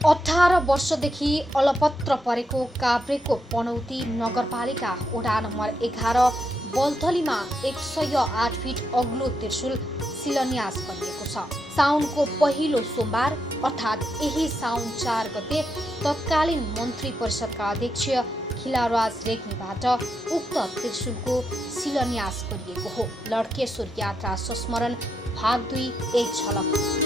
18 वर्षदेखि अलपत्र परेको काभ्रेको पनौती नगरपालिका वडा नम्बर 11 बल्थलीमा 108 फिट अग्लो त्रिशूल शिलान्यास गरिएको छ। साउनको पहिलो सोमबार अर्थात् यही साउन 4 गते तत्कालीन मन्त्री परिषदका अध्यक्ष खिलाराज रेग्मीबाट उक्त त्रिशूलको शिलान्यास गरिएको हो। लड्केश्वर यात्रा संस्मरण भाग 2 एक झलक।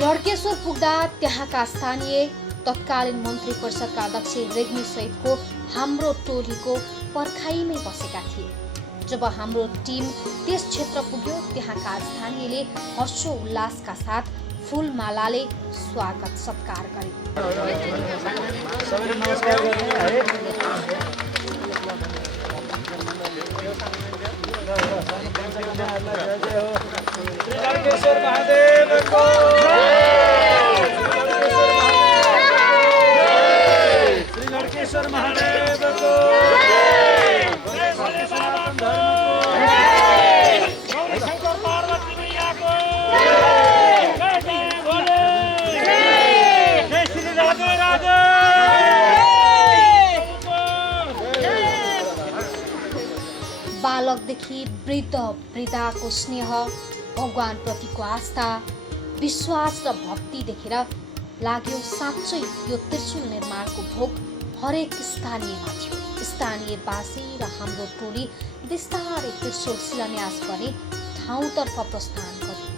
लड्केश्वर पुग्दा त्यहाँका स्थानीय तत्कालीन मन्त्री परिषदका अध्यक्ष रेग्मी सहितको हाम्रो टोलीको पर्खाइमै बसेका थिए। जब हाम्रो टिम त्यस क्षेत्र पुग्यो, त्यहाँका स्थानीयले हर्षोल्लासका साथ फूलमालाले स्वागत सत्कार गरे। बालकदेखि वृद्ध वृद्धाको स्नेह, भगवान प्रतिको आस्था, विश्वास र भक्ति देखेर लाग्यो साँच्चै यो त्रिशूल निर्माणको भोग हरेक स्थानीयमा थियो। स्थानीयवासी र हाम्रो टोली बिस्तारै त्रिशूल शिलान्यास गर्ने ठाउँतर्फ प्रस्थान गर्यो।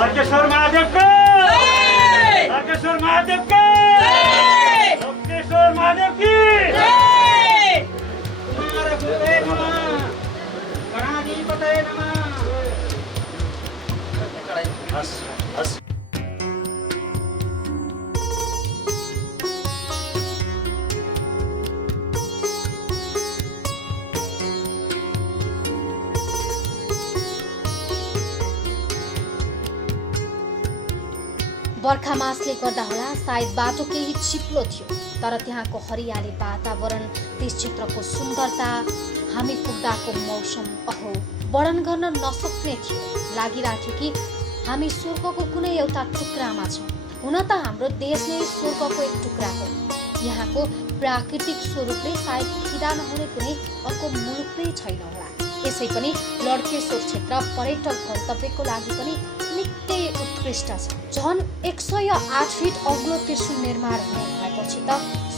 लड़केश्वर महादेव का लड़केश्वर महादेव का लड़केश्वर महादेव की हस हस बर्खा मासले गर्दा होला सायद बाटो केही चिप्लो थियो, तर त्यहाँको हरियाली वातावरण, त्यस क्षेत्रको सुन्दरता, हामी पुग्दाको मौसम अहो वर्णन गर्न नसक्ने थियो। लागिरहेको थियो कि हामी स्वर्गको कुनै एउटा टुक्रामा छौँ। हुन त हाम्रो देश नै स्वर्गको एक टुक्रा हो। यहाँको प्राकृतिक स्वरूपले सायद फिदा नहुने कुनै अर्को मुलुक नै छैन होला। यसै पनि लड्केश्वर क्षेत्र पर्यटक गन्तव्यको लागि पनि निकै उत्कृष्ट छ। झन् 108 फिट अग्लो त्रिशुल निर्माण हुने भएपछि त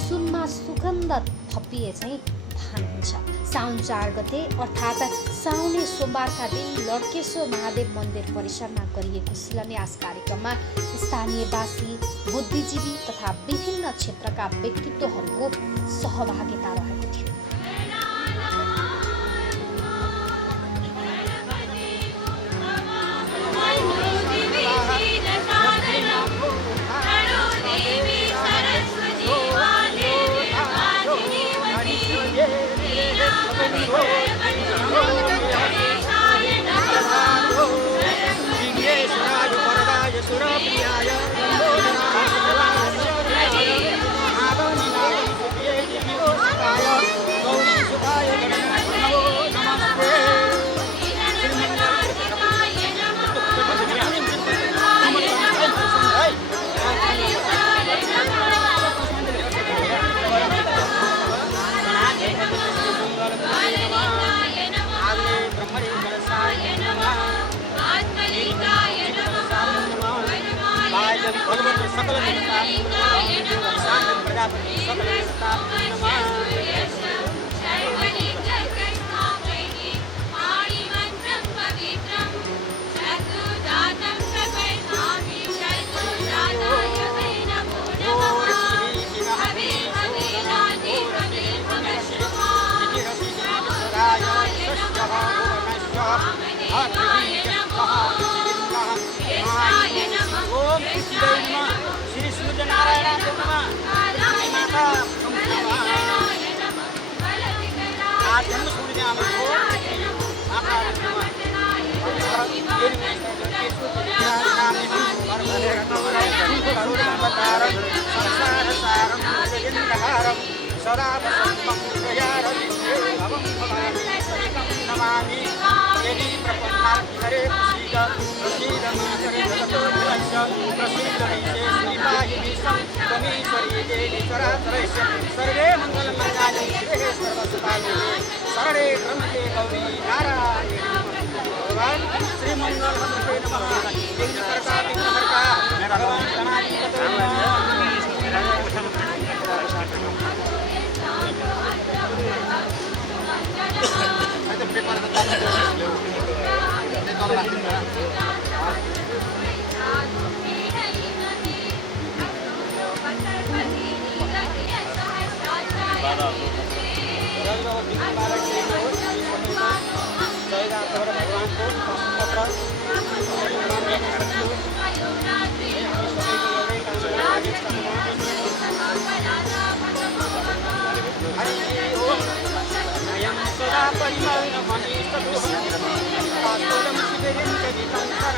सुनमा सुगन्ध थपिए चाहिँ भान हुन्छ। साउन 4 गते अर्थात् साउने सोमबारका दिन लड्केश्वर महादेव मन्दिर परिसरमा गरिएको शिलान्यास कार्यक्रममा स्थानीयवासी, बुद्धिजीवी तथा विभिन्न क्षेत्रका व्यक्तित्वहरूको सहभागिता रहेको थियो। सर्वे मंगलमंगलानि शिवे सर्वसुतानि शरणे त्र्यंबके गौरी नारायणी भगवान श्री मंगल हनुमते नमः। विघ्नकर्ता विघ्नहर्ता भगवान गणाधिपते परिमल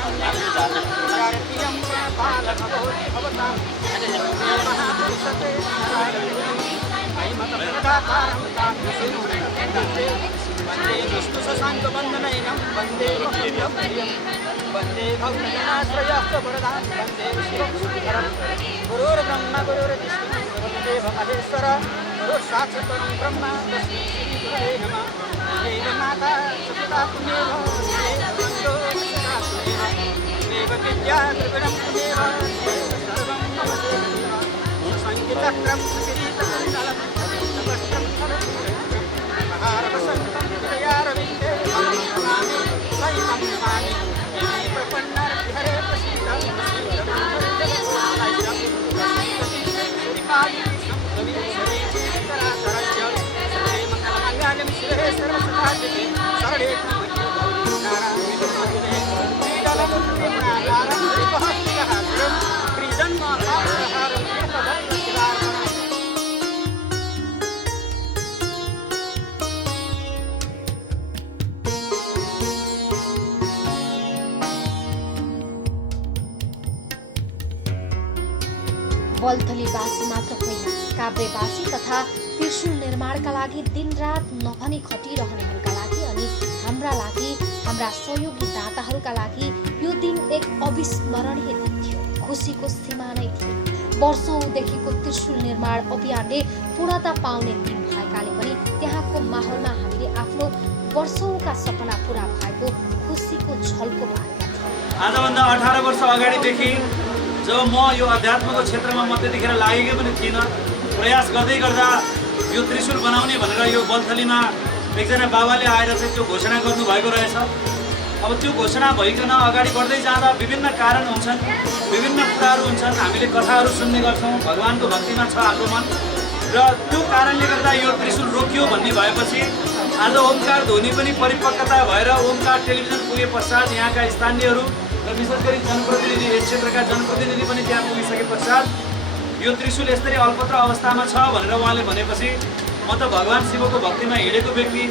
पुण्यार्तियं प्रणपालभवतां महापुरुषते अयमतप्रदाकारं तां वन्दे विष्णुशशाङ्कवन्दनयनं वन्दे प्रियं वन्दे भक्तजनाश्रयस्तवरदां वन्दे शिवं सुन्दरं गुरुर्ब्रह्मा गुरुर्विष्णुः गुरुर्देवो महेश्वर गुरुर्साक्षात् ब्रह्म तस्मै श्रीगुरवे नमः देव माता सविता पुण्येव देव बन्धो सदा पुण्येव देव विद्या त्रिगुणं पुण्येव देव सर्वं मम देव सङ्गीतक्रं किरीटकुण्डलं वस्त्रं फलपूरयं महारवसन्तं हृदयारविन्दे नमामि सहितं नमामि प्रपन्नर्हरे प्रसीदं बल्थलीवासी मात्र होइन, काभ्रेवासी तथा त्रिशुल निर्माणका लागि दिनरात नभनी खटिरहनेहरूका लागि अनि हाम्रा लागि, हाम्रा सहयोगी दाताहरूका लागि यो दिन एक अविस्मरणीय दिन थियो। खुसीको सीमा नै थियो। वर्षौंदेखिको त्रिशुल निर्माण अभियानले पूर्णता पाउने दिन भएकाले पनि त्यहाँको माहौलमा हामीले आफ्नो वर्षौंका सपना पूरा भएको खुसीको झल्को पाएका थियौँ। आजभन्दा 18 वर्ष अगाडिदेखि जब म यो अध्यात्मको क्षेत्रमा म त्यतिखेर लागेकै पनि थिइनँ, प्रयास गर्दै गर्दा यो त्रिशुल बनाउने भनेर यो बल्थलीमा एकजना बाबाले आएर चाहिँ त्यो घोषणा गर्नुभएको रहेछ। अब त्यो घोषणा भइकन अगाडि बढ्दै जाँदा विभिन्न कारण हुन्छन्, विभिन्न कुराहरू हुन्छन्। हामीले कथाहरू सुन्ने गर्छौँ, भगवानको भक्तिमा छ हाम्रो मन, र त्यो कारणले गर्दा यो त्रिशुल रोकियो भन्ने भएपछि आज ओमकार ध्वनि पनि परिपक्वता भएर ओमकार टेलिभिजन पुगे पश्चात यहाँका स्थानीयहरू र विशेष गरी जनप्रतिनिधि, यस क्षेत्रका जनप्रतिनिधि पनि त्यहाँ पुगिसके पश्चात यो त्रिशुल यसरी अल्पत्र अवस्थामा छ भनेर उहाँले भनेपछि म त भगवान शिवको भक्तिमा हिँडेको व्यक्ति,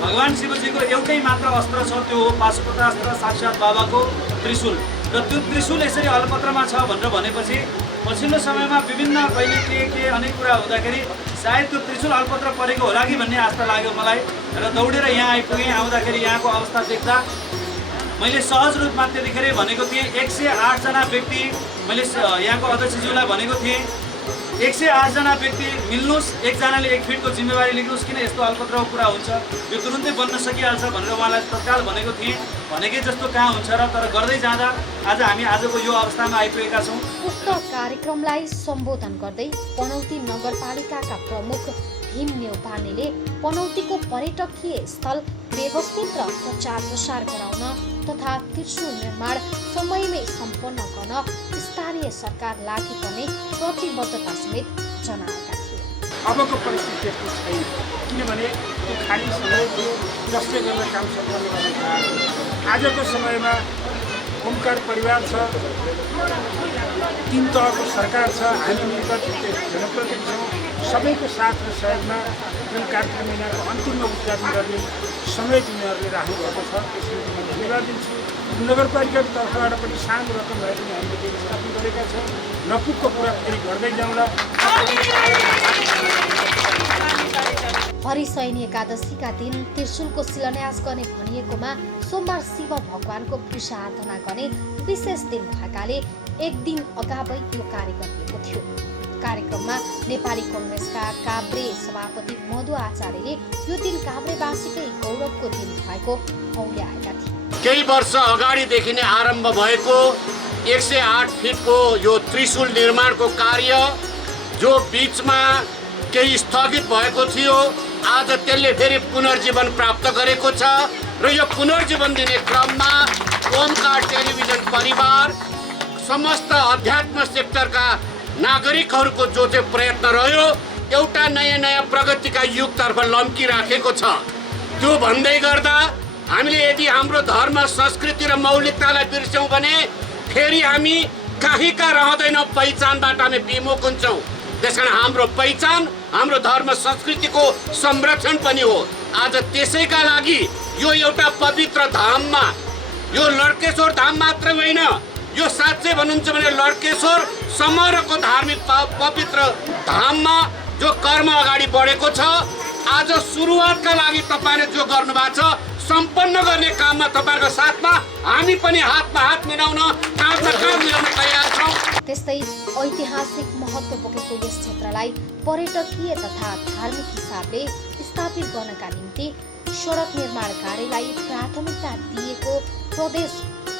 भगवान शिवजीको एउटै मात्र अस्त्र छ, त्यो हो पाशुपतास्त्र, साक्षात् बाबाको त्रिशुल। र त्यो त्रिशुल यसरी अल्पत्रमा छ भनेर भनेपछि पछिल्लो समयमा विभिन्न कहिले के अनेक कुरा हुँदाखेरि सायद त्यो त्रिशुल अल्पत्र परेको होला कि भन्ने आस्था लाग्यो मलाई। र दौडेर यहाँ आइपुगेँ। आउँदाखेरि यहाँको अवस्था देख्दा मैले सहज रूपमा त्यतिखेर भनेको थिएँ 108 जना व्यक्ति, मैले यहाँको अध्यक्षज्यूलाई भनेको थिएँ 108 जना व्यक्ति मिल्नुहोस्, एकजनाले 1 फिटको जिम्मेवारी लिनुहोस्, किन यस्तो अल्पत्रको कुरा हुन्छ, यो तुरुन्तै बन्न सकिहाल्छ भनेर उहाँलाई तत्काल भनेको थिएँ। भनेकै जस्तो कहाँ हुन्छ र, तर गर्दै जाँदा आज हामी आजको यो अवस्थामा आइपुगेका छौँ। उक्त कार्यक्रमलाई सम्बोधन गर्दै पनौती नगरपालिकाका प्रमुख भीम न्यौपानेले पनौतीको पर्यटकीय स्थल व्यवस्थित र प्रचार प्रसार गराउन तथा त्रिशुल निर्माण समयमै सम्पन्न गर्न स्थानीय सरकार लागिपर्ने प्रतिबद्धता समेत जनाएका थिए। अबको परिस्थिति त्यस्तो छैन, किनभने त्यो खाली समय थियो जसले गर्दा काम सम्पन्न गर्न गाह्रो। आजको समयमा ओमकार परिवार छ, 3 तहको सरकार छ, हामी निर्वाचित जनप्रतिनिधि छौँ। सबैको साथ र सहयोगमा जुन कार्यक्रम यिनीहरूको अन्तिममा उद्घाटन गर्ने समय तिनीहरूले राख्नुभएको छ, त्यसले म धन्यवाद दिन्छु। नगरपालिकाको तर्फबाट पनि सानो रकम भए पनि हामीले व्यवस्थापन गरेका छौँ। नपुगको कुरा फेरि गर्दै जाउँला। हरिशयनी एकादशीका दिन त्रिशुलको शिलान्यास गर्ने भनिएकोमा सोमबार शिव भगवानको पूजा आराधना गर्ने विशेष दिन भएकाले एक दिन अगावै यो कार्य गरिएको थियो। कार्यक्रममा नेपाली कङ्ग्रेसका काभ्रे सभापति मधु आचार्यले यो दिन काभ्रेवासीकै गौरवको दिन भएको औल्याएका थिए। केही वर्ष अगाडिदेखि नै आरम्भ भएको 108 फिटको यो त्रिशुल निर्माणको कार्य जो बीचमा केही स्थगित भएको थियो, आज त्यसले फेरि पुनर्जीवन प्राप्त गरेको छ। र यो पुनर्जीवन दिने क्रममा ओमकार टेलिभिजन परिवार समस्त अध्यात्म सेक्टरका नागरिकहरूको जो चाहिँ प्रयत्न रह्यो, एउटा नयाँ प्रगतिका युगतर्फ लम्किराखेको छ। त्यो भन्दै गर्दा हामीले यदि हाम्रो धर्म, संस्कृति र मौलिकतालाई बिर्स्यौँ भने फेरि हामी कहीँका रहँदैनौँ, पहिचानबाट हामी विमुख हुन्छौँ। त्यसकारण हाम्रो पहिचान, हाम्रो धर्म संस्कृतिको संरक्षण पनि हो। आज त्यसैका लागि यो एउटा पवित्र धाममा, यो लड्केश्वर धाम मात्र होइन, होइन, यो साँच्चै भन्नुहुन्छ भने लड्केश्वर समग्रको धार्मिक पवित्र धाममा जो कर्म अगाडि बढेको छ, आज सुरुवातका लागि तपाईँले जो गर्नुभएको छ सम्पन्न गर्ने काममा तपाईँको साथमा हामी पनि हातमा हात मिलाउन, काँधमा काँध मिलाउन तयार छौँ। त्यस्तै ऐतिहासिक महत्त्व बोकेको यस क्षेत्रलाई पर्यटकीय तथा धार्मिक हिसाबले स्थापित गर्नका निम्ति सडक निर्माण कार्यलाई प्राथमिकता दिएको प्रदेश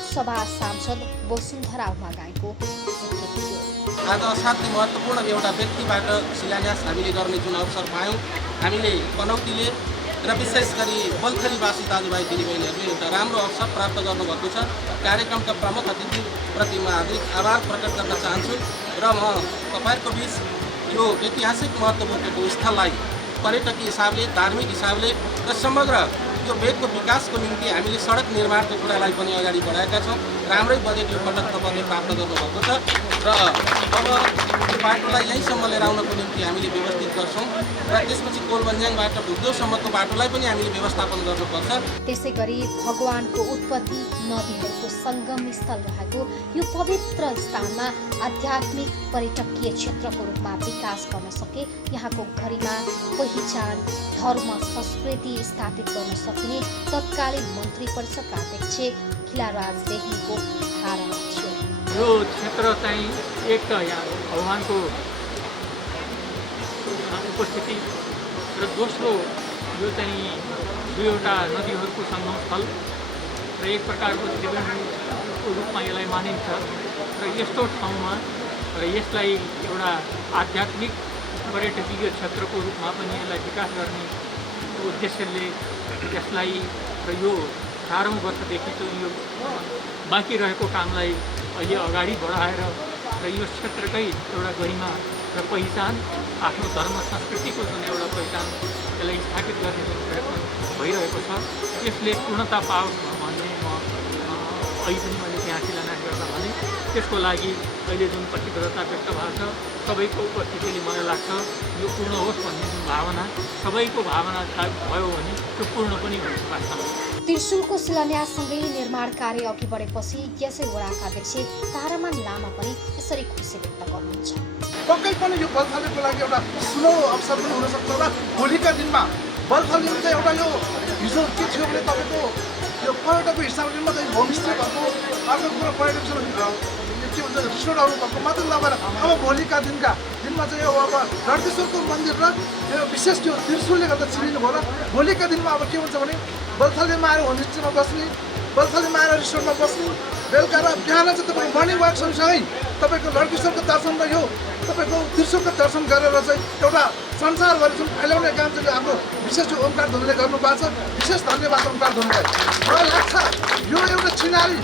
सभा सांसद वसुन्धरा उमागाईको जिज्ञासा थियो। आज असाध्यै महत्त्वपूर्ण एउटा व्यक्तिबाट शिलान्यास हामीले गर्ने जुन अवसर पायौँ, हामीले पनौतीले र विशेष गरी बल्थलीवासी दाजुभाइ दिदीबहिनीहरूले एउटा राम्रो अवसर प्राप्त गर्नुभएको छ। कार्यक्रमका प्रमुख अतिथिप्रति म हार्दिक आभार प्रकट गर्न चाहन्छु र म तपाईँहरूको बिच यो ऐतिहासिक महत्त्व बोकेको स्थललाई पर्यटकीय हिसाबले, धार्मिक हिसाबले र समग्र यो भेगको विकासको निम्ति हामीले सडक निर्माणको कुरालाई पनि अगाडि बढाएका छौँ। राम्रै बजेट यो पटक तपाईँले प्राप्त गर्नुभएको छ र अब यो बाटोलाई यहीँसम्म लिएर आउनको निम्ति हामीले व्यवस्थित गर्छौँ र त्यसपछि कोलबन्ज्याङबाट भुक्दोसम्मको बाटोलाई पनि हामीले व्यवस्थापन गर्नुपर्छ। त्यसै गरी भगवानको उत्पत्ति नदीहरूको सङ्गम स्थल रहेको यो पवित्र स्थानमा आध्यात्मिक पर्यटकीय क्षेत्रको रूपमा विकास गर्न सके यहाँको गरिमा, पहिचान, धर्म, संस्कृति स्थापित गर्न सकिने तत्कालीन मन्त्री परिषदका अध्यक्ष खिलाराज रेग्मीको धारणा थियो। यो क्षेत्र चाहिँ एक त यहाँ भगवानको उपस्थिति र दोस्रो यो चाहिँ दुईवटा नदीहरूको सङ्गम स्थल र एक प्रकारको त्रिवेणीको रूपमा यसलाई मानिन्छ र यस्तो ठाउँमा र यसलाई एउटा आध्यात्मिक पर्यटकीय क्षेत्रको रूपमा पनि यसलाई विकास गर्ने उद्देश्यले यसलाई र यो 18औं वर्षदेखि चाहिँ यो बाँकी रहेको कामलाई अहिले अगाडि बढाएर र यो क्षेत्रकै एउटा गरिमा र पहिचान, आफ्नो धर्म संस्कृतिको जुन एउटा पहिचान यसलाई स्थापित गर्ने जुन प्रयत्न भइरहेको छ यसले पूर्णता पाओस् भन्ने म अहिले पनि मैले त्यहाँ शिलान्यास गर्दा भने त्यसको लागि अहिले जुन प्रतिबद्धता व्यक्त भएको छ सबैको उपस्थितिले मलाई लाग्छ यो पूर्ण होस् भन्ने जुन भावना सबैको भावना भयो भने त्यो पूर्ण पनि हुन्छ वास्तवमा। त्रिशुलको शिलान्याससँगै निर्माण कार्य अघि बढेपछि यसै वडाका अध्यक्ष तारामान लामा पनि यसरी खुसी व्यक्त गर्नुहुन्छ। पक्कै पनि यो बल्थलीको लागि एउटा सुनौलो अवसर पनि हुनसक्छ र भोलिका दिनमा बल्थलीमा चाहिँ एउटा यो हिजो के थियो भने तपाईँको यो पर्यटकको हिसाबले मात्रै होमस्टे भएको, अर्को कुरा पर्यटक के भन्छ रिसोर्टहरू भएको मात्रै नभएर अब भोलिका दिनमा चाहिँ यो अब लड्केश्वरको मन्दिर र यो विशेष त्यो त्रिशुलले गर्दा चिनिनु भयो र भोलिका दिनमा अब के हुन्छ भने बल्थलीमा आएर होमस्टेमा बस्ने, बल्थलीमा आएर रिसोर्टमा बस्ने, बेलुका र बिहान चाहिँ तपाईँको मर्निङ वाक सँगसँगै तपाईँको लड्केश्वरको दर्शन र यो तपाईँको त्रिशुलको दर्शन गरेर चाहिँ एउटा संसारभरि जुन फैलाउने काम चाहिँ हाम्रो विशेष यो ओमकार धुनले गर्नुभएको छ। विशेष धन्यवाद ओमकार धुनलाई। मलाई लाग्छ यो एउटा चिनारी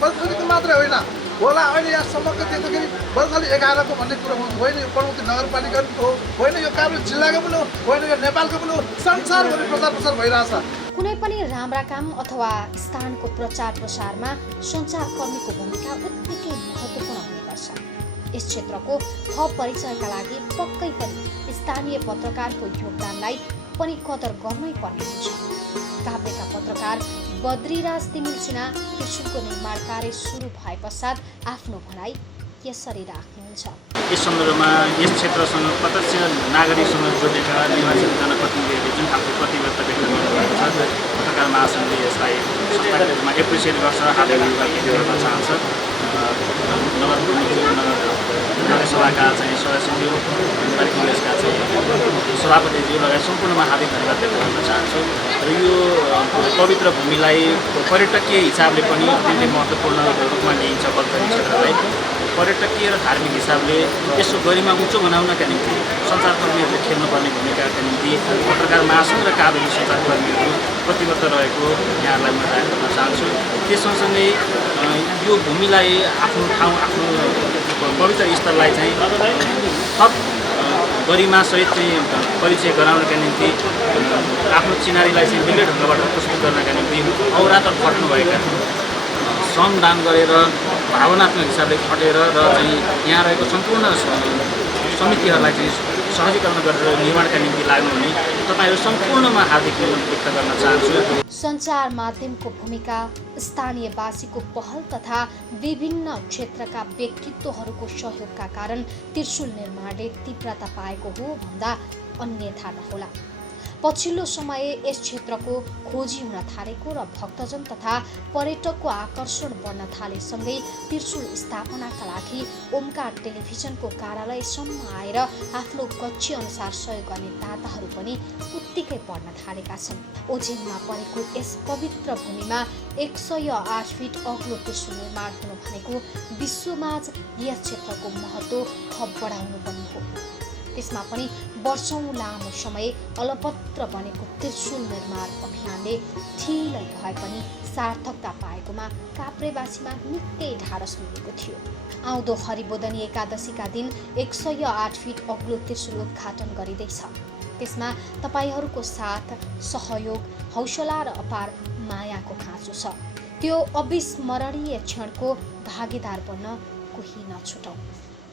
बल्थलीको मात्रै होइन होला, अहिले यहाँसम्मको देख्दाखेरि बल्थली 11को भन्ने कुरो होइन, यो पनौती नगरपालिकाको हो, होइन यो काभ्रे जिल्लाको पनि हो, होइन यो नेपालको पनि हो, संसारभरि प्रचार प्रसार भइरहेछ। कुनै पनि राम्रा काम अथवा स्थानको प्रचार प्रसारमा सञ्चारकर्मीको भूमिका उत्तिकै महत्त्वपूर्ण हुने गर्छ। यस क्षेत्रको थप परिचयका लागि पक्कै पनि स्थानीय पत्रकारको योगदानलाई पनि कदर गर्नै पर्ने हुन्छ। काभ्रेका पत्रकार बद्रीराज तिमिल सिन्हा त्रिशुलको निर्माण कार्य सुरु भए पश्चात आफ्नो भनाइ यसरी राख्नुहुन्छ। यस सन्दर्भमा यस क्षेत्रसँग प्रत्यक्ष नागरिकसँग जोडिएका निर्वाचित जनप्रतिनिधिहरूले जुन खालको प्रतिबद्धता व्यक्त गर्नुभएको छ, पत्रकार महासङ्घले यसलाई संस्थागत रूपमा एप्रिसिएट गर्छ, हालेर गर्न चाहन्छ। नगरसभाका चाहिँ सदस्यज्यू, पालिका चाहिँ सभापतिज्यू लगायत सम्पूर्णमा हार्दिक धन्यवाद व्यक्त गर्न चाहन्छु। र यो पवित्र भूमिलाई पर्यटकीय हिसाबले पनि अत्यन्तै महत्त्वपूर्ण रूपमा लिइन्छ। बल्थली क्षेत्रलाई पर्यटकीय र धार्मिक हिसाबले यसको गरिमा उच्च बनाउनका निम्ति सञ्चारकर्मीहरूले खेल्नुपर्ने भूमिकाका निम्ति पत्रकार महासङ्घ र काभ्रे सञ्चारकर्मीहरू प्रतिबद्ध रहेको यहाँहरूलाई म जाहेर गर्न चाहन्छु। त्यस सँगसँगै यो भूमिलाई आफ्नो ठाउँ, आफ्नो पवित्र स्थललाई चाहिँ थप गरिमासहित चाहिँ परिचय गराउनका निम्ति आफ्नो चिनारीलाई चाहिँ बेग्लै ढङ्गबाट प्रस्तुत गर्नका निम्ति अहोरात्र खट्नुभएका, श्रमदान गरेर भावनात्मक हिसाबले खटेर र चाहिँ यहाँ रहेको सम्पूर्ण समितिहरूलाई चाहिँ सहजीकरण गरेर निर्माणका निम्ति लाग्नुहुने तपाईँहरू सम्पूर्णमा हार्दिक निमन्त्रण व्यक्त गर्न चाहन्छु। सञ्चार माध्यमको भूमिका, स्थानीयवासीको पहल तथा विभिन्न क्षेत्रका व्यक्तित्वहरूको सहयोगका कारण त्रिशूल निर्माणले तीव्रता पाएको हो भन्दा अन्यथा नहोला। पछिल्लो समय यस क्षेत्रको खोजी हुन थालेको र भक्तजन तथा पर्यटकको आकर्षण बढ्न थालेसँगै त्रिशूल स्थापनाका लागि ओमकार टेलिभिजनको कार्यालयसम्म आएर आफ्नो गच्छी अनुसार सहयोग गर्ने दाताहरू पनि उत्तिकै बढ्न थालेका छन्। ओझेलमा परेको यस पवित्र भूमिमा 108 फिट अग्लो त्रिशूल निर्माण हुनु भनेको विश्वमाझ यस क्षेत्रको महत्त्व थप बढाउनु पनि हो। त्यसमा पनि वर्षौं लामो समय अलपत्र बनेको त्रिशूल निर्माण अभियानले ढिलै भए पनि सार्थकता पाएकोमा काभ्रेवासीमा निकै ढाडस मिलेको थियो। आउँदो हरिबोधनी एकादशीका दिन 108 फिट अग्लो त्रिशूल उद्घाटन गरिँदैछ। त्यसमा तपाईहरूको साथ, सहयोग, हौसला र अपार मायाको खाँचो छ। त्यो अविस्मरणीय क्षणको भागीदार बन्न कोही नछुटौँ।